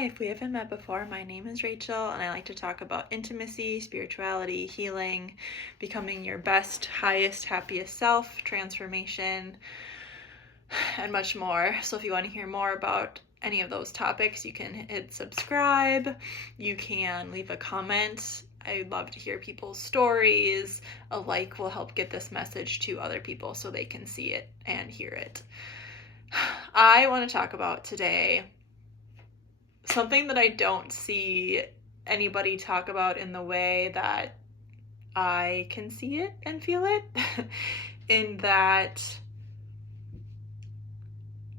Hi, if we haven't met before, my name is Rachel, and I like to talk about intimacy, spirituality, healing, becoming your best, highest, happiest self, transformation, and much more. So if you want to hear more about any of those topics, you can hit subscribe, you can leave a comment. I love to hear people's stories. A like will help get this message to other people so they can see it and hear it. I want to talk about today something that I don't see anybody talk about in the way that I can see it and feel it, in that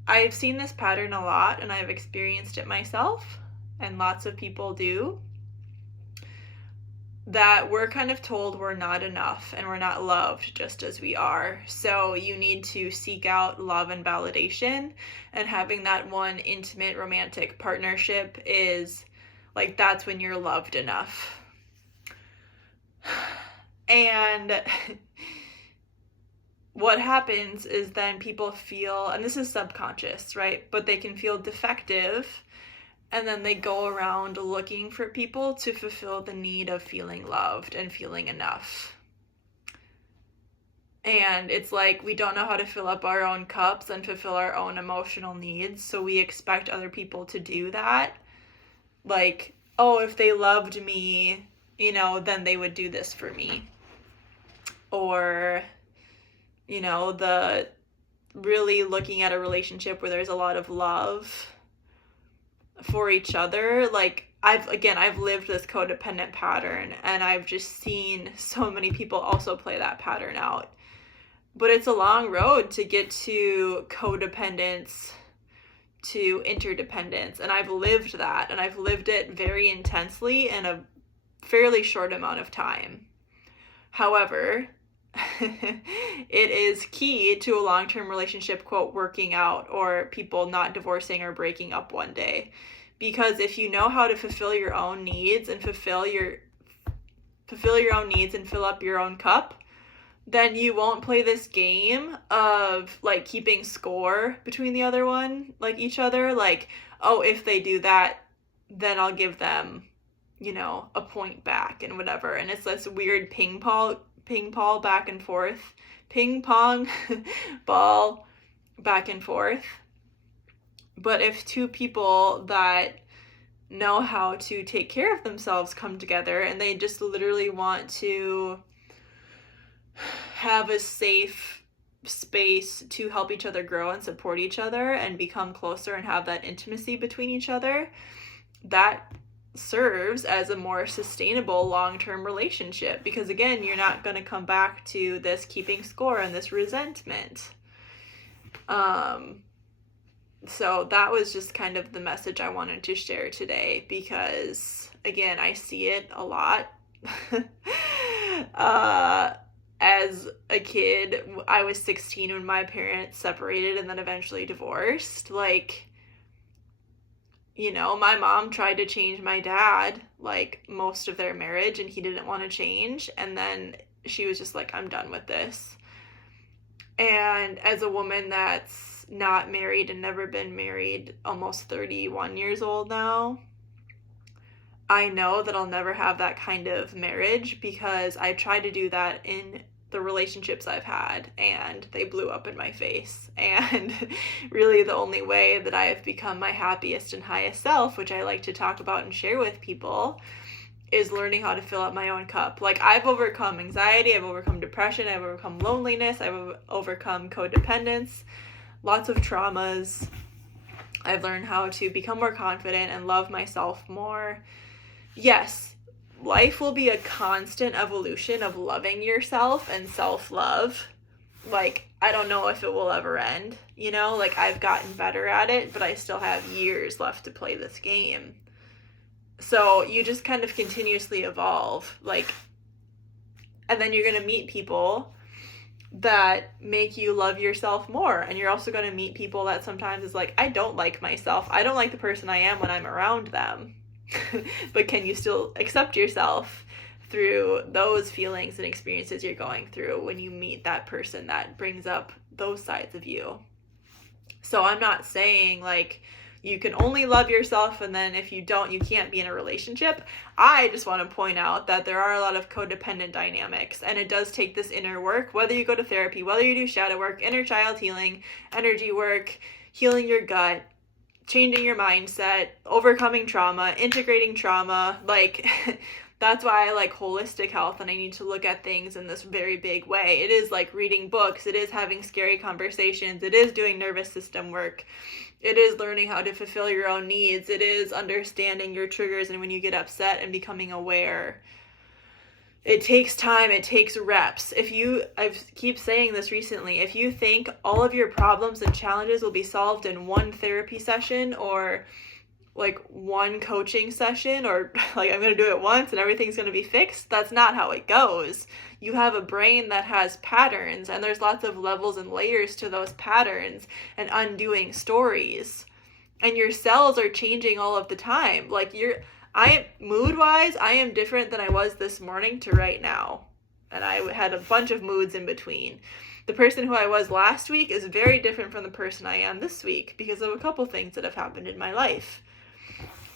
I've seen this pattern a lot and I've experienced it myself, and lots of people do, that we're kind of told we're not enough and we're not loved just as we are. So you need to seek out love and validation, and having that one intimate romantic partnership is like, that's when you're loved enough. And what happens is then people feel, and this is subconscious, right? But they can feel defective, and then they go around looking for people to fulfill the need of feeling loved and feeling enough. And it's like, we don't know how to fill up our own cups and fulfill our own emotional needs, so we expect other people to do that. Like, oh, if they loved me, then they would do this for me. Or, the really looking at a relationship where there's a lot of love for each other. Like, I've lived this codependent pattern, and I've just seen so many people also play that pattern out. But it's a long road to get to codependence, to interdependence, and I've lived that, and I've lived it very intensely in a fairly short amount of time. However, it is key to a long-term relationship, quote, working out, or people not divorcing or breaking up one day. Because if you know how to fulfill your own needs and fulfill your own needs and fill up your own cup, then you won't play this game of like keeping score between the other one, like each other. Like, oh, if they do that, then I'll give them, a point back and whatever. And it's this weird ping pong back and forth, ping pong ball back and forth. But if two people that know how to take care of themselves come together, and they just literally want to have a safe space to help each other grow and support each other and become closer and have that intimacy between each other, that serves as a more sustainable long-term relationship. Because again, you're not going to come back to this keeping score and this resentment. So that was just kind of the message I wanted to share today, because again, I see it a lot. As a kid, I was 16 when my parents separated and then eventually divorced. Like, my mom tried to change my dad, like, most of their marriage, and he didn't want to change. And then she was just like, I'm done with this. And as a woman that's not married and never been married, almost 31 years old now, I know that I'll never have that kind of marriage, because I tried to do that in the relationships I've had, and they blew up in my face. And really the only way that I have become my happiest and highest self, which I like to talk about and share with people, is learning how to fill up my own cup. Like, I've overcome anxiety, I've overcome depression, I've overcome loneliness, I've overcome codependence, lots of traumas. I've learned how to become more confident and love myself more. Yes, life will be a constant evolution of loving yourself and self-love. Like, I don't know if it will ever end, like, I've gotten better at it, but I still have years left to play this game. So you just kind of continuously evolve, like, and then you're going to meet people that make you love yourself more. And you're also going to meet people that sometimes is like, I don't like myself. I don't like the person I am when I'm around them. But can you still accept yourself through those feelings and experiences you're going through when you meet that person that brings up those sides of you? So I'm not saying, like, you can only love yourself, and then if you don't, you can't be in a relationship. I just want to point out that there are a lot of codependent dynamics, and it does take this inner work, whether you go to therapy, whether you do shadow work, inner child healing, energy work, healing your gut, changing your mindset, overcoming trauma, integrating trauma. Like, that's why I like holistic health, and I need to look at things in this very big way. It is like reading books, it is having scary conversations, it is doing nervous system work, it is learning how to fulfill your own needs, it is understanding your triggers and when you get upset and becoming aware. It takes time, it takes reps. I keep saying this recently, if you think all of your problems and challenges will be solved in one therapy session or like one coaching session, or like I'm going to do it once and everything's going to be fixed, that's not how it goes. You have a brain that has patterns, and there's lots of levels and layers to those patterns and undoing stories. And your cells are changing all of the time. Like mood-wise, I am different than I was this morning to right now. And I had a bunch of moods in between. The person who I was last week is very different from the person I am this week because of a couple things that have happened in my life.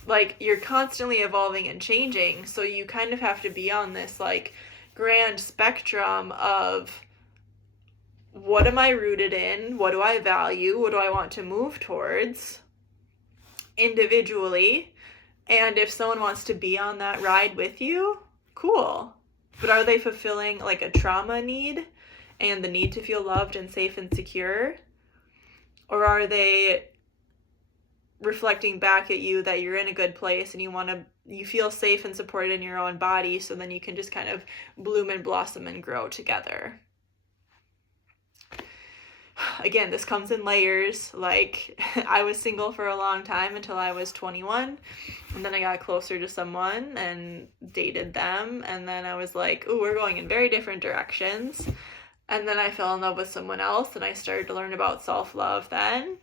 Like, you're constantly evolving and changing, so you kind of have to be on this like grand spectrum of what am I rooted in, what do I value, what do I want to move towards individually, and if someone wants to be on that ride with you, cool. But are they fulfilling like a trauma need and the need to feel loved and safe and secure? Or are they reflecting back at you that you're in a good place and you feel safe and supported in your own body, so then you can just kind of bloom and blossom and grow together? Again, this comes in layers. Like, I was single for a long time until I was 21, and then I got closer to someone and dated them, and then I was like, ooh, we're going in very different directions. And then I fell in love with someone else, and I started to learn about self-love then.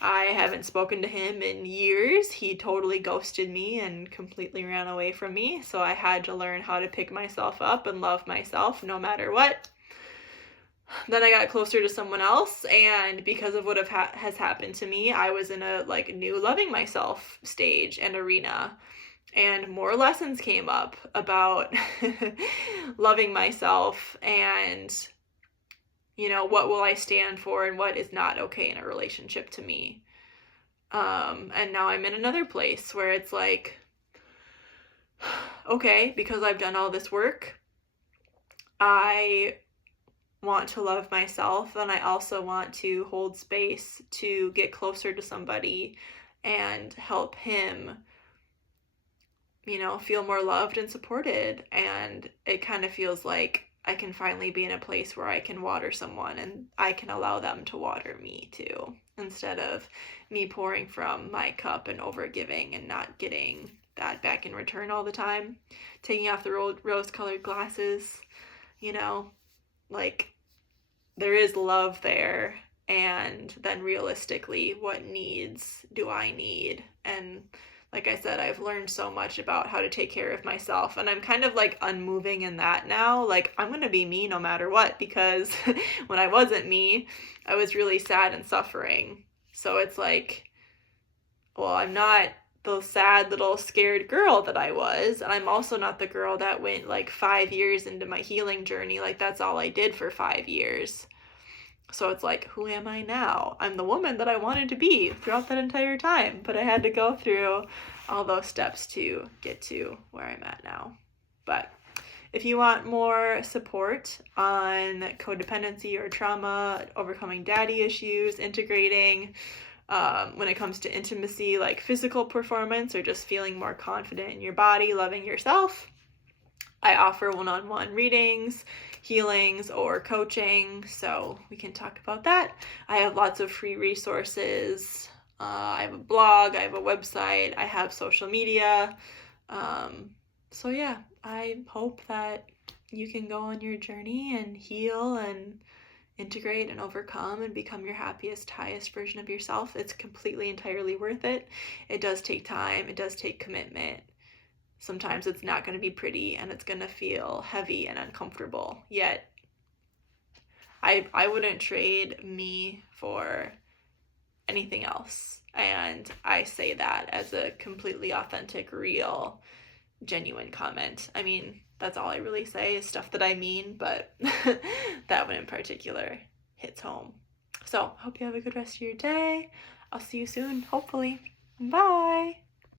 I haven't spoken to him in years. He totally ghosted me and completely ran away from me, so I had to learn how to pick myself up and love myself no matter what. Then I got closer to someone else, and because of what has happened to me, I was in a like new loving myself stage and arena, and more lessons came up about loving myself and, you know, what will I stand for and what is not okay in a relationship to me. And now I'm in another place where it's like, okay, because I've done all this work, I want to love myself, and I also want to hold space to get closer to somebody and help him, you know, feel more loved and supported. And it kind of feels like I can finally be in a place where I can water someone and I can allow them to water me too, instead of me pouring from my cup and overgiving and not getting that back in return all the time. Taking off the rose-colored glasses, you know, like, there is love there, and then realistically, what needs do I need? And like I said, I've learned so much about how to take care of myself, and I'm kind of like unmoving in that now. Like, I'm gonna be me no matter what, because when I wasn't me, I was really sad and suffering. So it's like, well, I'm not the sad little scared girl that I was, and I'm also not the girl that went like 5 years into my healing journey. Like, that's all I did for 5 years. So it's like, who am I now? I'm the woman that I wanted to be throughout that entire time, but I had to go through all those steps to get to where I'm at now. But if you want more support on codependency or trauma, overcoming daddy issues, integrating, when it comes to intimacy, like physical performance, or just feeling more confident in your body, loving yourself, I offer one-on-one readings, healings, or coaching, so we can talk about that. I have lots of free resources. I have a blog, I have a website, I have social media. So yeah, I hope that you can go on your journey and heal and integrate and overcome and become your happiest, highest version of yourself. It's completely, entirely worth it. It does take time. It does take commitment. Sometimes it's not going to be pretty, and it's going to feel heavy and uncomfortable. Yet, I wouldn't trade me for anything else. And I say that as a completely authentic, real, genuine comment. I mean, that's all I really say is stuff that I mean, but that one in particular hits home. So, hope you have a good rest of your day. I'll see you soon, hopefully. Bye!